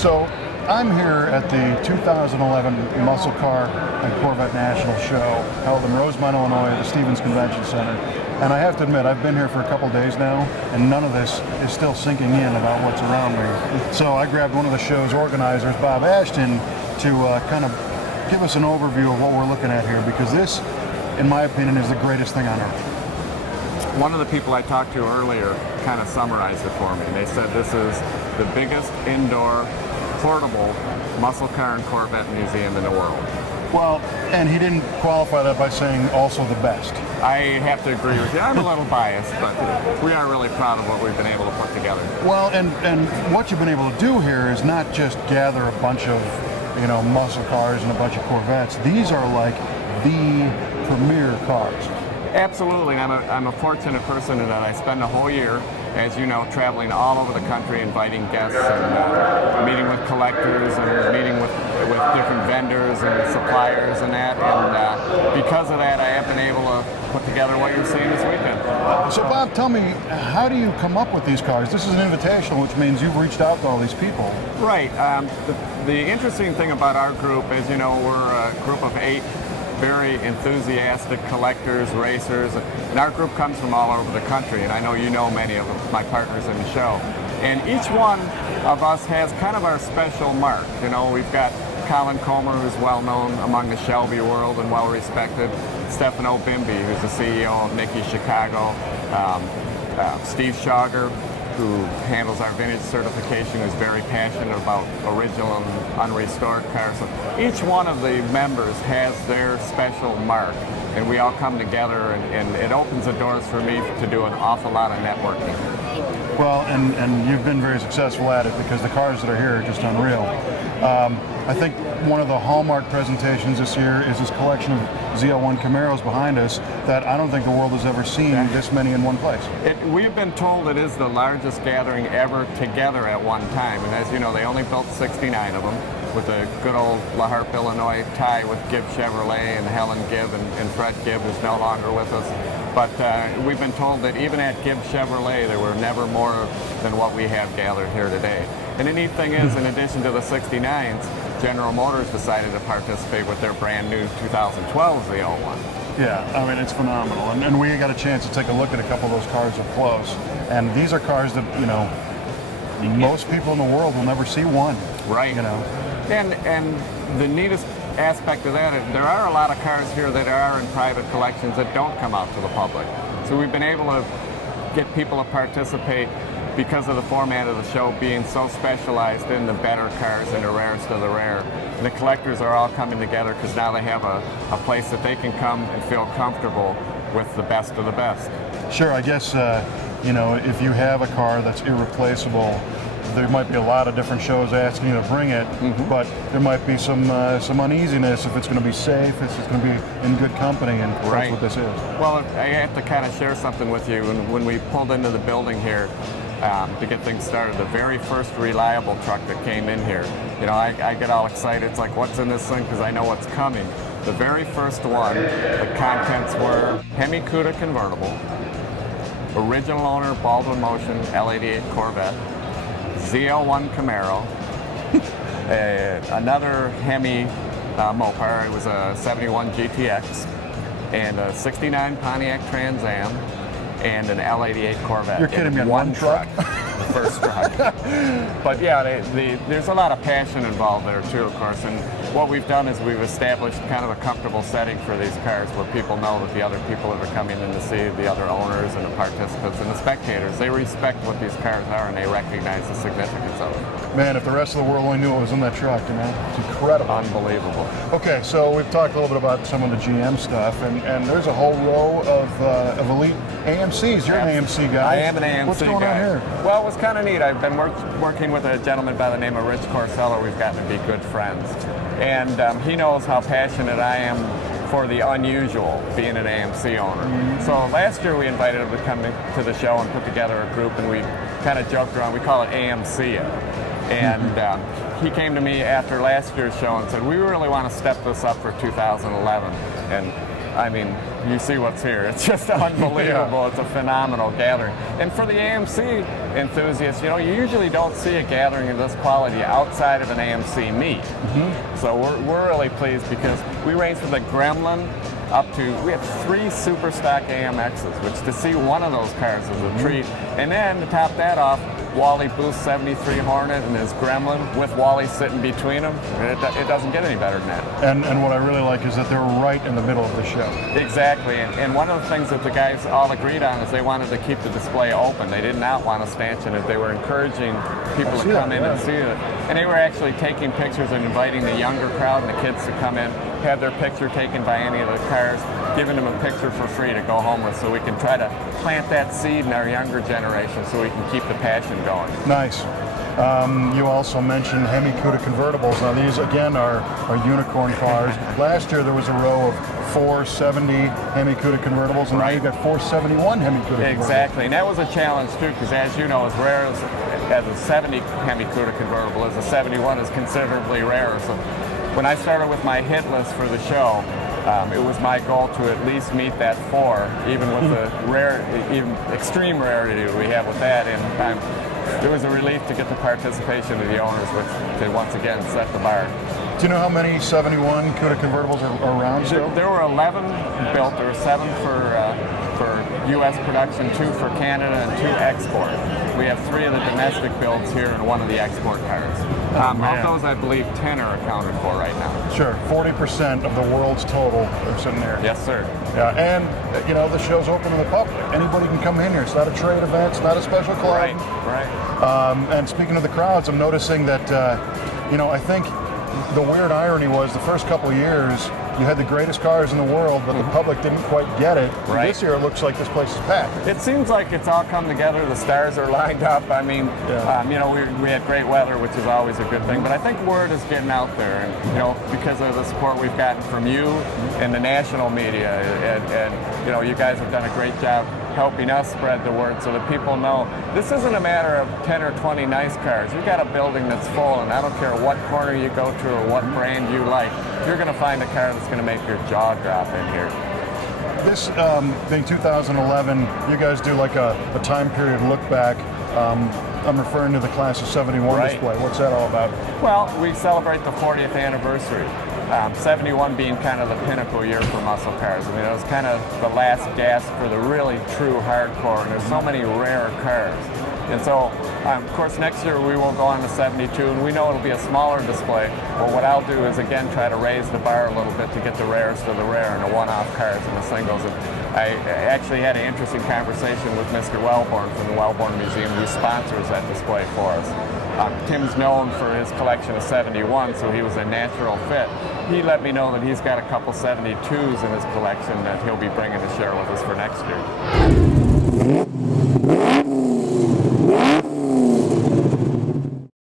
So I'm here at the 2011 Muscle Car and Corvette National Show held in Rosemont, Illinois at the Stevens Convention Center. And I have to admit, I've been here for a couple days now, and none of this is still sinking in about what's around me. So I grabbed one of the show's organizers, Bob Ashton, to kind of give us an overview of what we're looking at here, because this, in my opinion, is the greatest thing on earth. One of the people I talked to earlier kind of summarized it for me. They said this is the biggest indoor portable muscle car and Corvette museum in the world. Well, and he didn't qualify that by saying also the best. I have to agree with you. I'm a little biased, but we are really proud of what we've been able to put together. Well, and what you've been able to do here is not just gather a bunch of, muscle cars and a bunch of Corvettes. These are like the premier cars. Absolutely. I'm a fortunate person in that I spend a whole year, as you know, traveling all over the country, inviting guests and meeting with collectors and meeting with different vendors and suppliers and that. And because of that, I have been able to put together what you're seeing this weekend. So Bob, tell me, how do you come up with these cars? This is an invitational, which means you've reached out to all these people. Right. The interesting thing about our group is, we're a group of 8 very enthusiastic collectors, racers, and our group comes from all over the country, and I know you know many of them, my partners in the show. And each one of us has kind of our special mark. We've got Colin Comer, who's well known among the Shelby world and well respected, Stefano Bimbi, who's the CEO of Nicky Chicago, Steve Schauger, who handles our vintage certification, who's very passionate about original and unrestored cars. So each one of the members has their special mark, and we all come together, and it opens the doors for me to do an awful lot of networking. Well, and you've been very successful at it, because the cars that are here are just unreal. I think one of the hallmark presentations this year is this collection of Z01 Camaros behind us that I don't think the world has ever seen this many in one place. We've been told it is the largest gathering ever together at one time, and as you know, they only built 69 of them with a good old La Harpe, Illinois tie with Gibb Chevrolet and Helen Gibb and Fred Gibb, who's no longer with us. But we've been told that even at Gibb Chevrolet, there were never more than what we have gathered here today. And the neat thing is, in addition to the 69s, General Motors decided to participate with their brand new 2012 Z01. Yeah, I mean, it's phenomenal. And we got a chance to take a look at a couple of those cars up close. And these are cars that, most people in the world will never see one. Right. And the neatest aspect of that is there are a lot of cars here that are in private collections that don't come out to the public. So we've been able to get people to participate because of the format of the show being so specialized in the better cars and the rarest of the rare. And the collectors are all coming together because now they have a place that they can come and feel comfortable with the best of the best. Sure, I guess, if you have a car that's irreplaceable, there might be a lot of different shows asking you to bring it, but there might be some uneasiness if it's going to be safe, if it's going to be in good company, and that's what this is. Well, I have to kind of share something with you. When we pulled into the building here to get things started, the very first reliable truck that came in here, I get all excited. It's like, what's in this thing? Because I know what's coming. The very first one, the contents were Hemi Cuda convertible, original owner Baldwin Motion L88 Corvette, Z01 Camaro, another Hemi Mopar, it was a 71 GTX, and a 69 Pontiac Trans Am, and an L88 Corvette. You're kidding me, one truck? The first truck. But yeah, there's a lot of passion involved there too, of course, and what we've done is we've established kind of a comfortable setting for these cars where people know that the other people that are coming in to see, the other owners and the participants and the spectators, they respect what these cars are and they recognize the significance of it. Man, if the rest of the world only knew what was in that truck, it's incredible. Unbelievable. Okay, so we've talked a little bit about some of the GM stuff, and there's a whole row of elite AMCs. You're an AMC guy. I am an AMC guy. What's going on here? Well, it was kind of neat. I've been working with a gentleman by the name of Rich Corsello. We've gotten to be good friends. And he knows how passionate I am for the unusual, being an AMC owner. So last year we invited him to come to the show and put together a group, and we kind of joked around. We call it AMC. And he came to me after last year's show and said, we really want to step this up for 2011. And I mean, you see what's here. It's just unbelievable. It's a phenomenal gathering. And for the AMC enthusiasts, you usually don't see a gathering of this quality outside of an AMC meet. So we're really pleased because we range from the Gremlin up to, we have 3 super stock AMXs, which to see one of those cars is a treat. And then to top that off, Wally Booth's 73 Hornet and his Gremlin with Wally sitting between them. It doesn't get any better than that. And what I really like is that they're right in the middle of the show. Exactly, and one of the things that the guys all agreed on is they wanted to keep the display open. They did not want to stanchion it. They were encouraging people to come in and see it. And they were actually taking pictures and inviting the younger crowd and the kids to come in, have their picture taken by any of the cars, giving them a picture for free to go home with, so we can try to plant that seed in our younger generation so we can keep the passion going. Nice. You also mentioned Hemi Cuda convertibles. Now these again are unicorn cars. Last year there was a row of 470 Hemi Cuda convertibles, and now you've got 471 Hemi Cuda convertibles. Exactly, and that was a challenge too, because as you know, as rare as a 70 Hemi Cuda convertible is, a 71 is considerably rarer. So when I started with my hit list for the show, it was my goal to at least meet that 4, even with the even extreme rarity we have with that. And it was a relief to get the participation of the owners, which they once again set the bar. Do you know how many 71 Cuda convertibles are around still? There were 11 built. There were 7 for U.S. production, 2 for Canada, and 2 export. We have 3 of the domestic builds here and 1 of the export cars. Of those, I believe 10 are accounted for right now. Sure, 40% of the world's total are sitting there. Yes, sir. Yeah, and the show's open to the public. Anybody can come in here. It's not a trade event. It's not a special club. Right. And speaking of the crowds, I'm noticing that I think the weird irony was the first couple of years you had the greatest cars in the world, but the public didn't quite get it. Right. This year it looks like this place is packed. It seems like it's all come together. The stars are lined up. I mean, we had great weather, which is always a good thing. But I think word is getting out there, and because of the support we've gotten from you and the national media, and you guys have done a great job helping us spread the word so that people know this isn't a matter of 10 or 20 nice cars. You've got a building that's full, and I don't care what corner you go to or what brand you like, you're going to find a car that's going to make your jaw drop in here. This being 2011, you guys do like a time period look back. I'm referring to the class of 71 display. What's that all about? Well, we celebrate the 40th anniversary. 71 being kind of the pinnacle year for muscle cars. I mean, it was kind of the last gasp for the really true hardcore, and there's so many rare cars. And so, of course, next year we won't go on to 72, and we know it'll be a smaller display. But what I'll do is, again, try to raise the bar a little bit to get the rarest of the rare and the one-off cars and the singles. And I actually had an interesting conversation with Mr. Wellborn from the Wellborn Museum, who sponsors that display for us. Tim's known for his collection of 71, so he was a natural fit. He let me know that he's got a couple 72s in his collection that he'll be bringing to share with us for next year.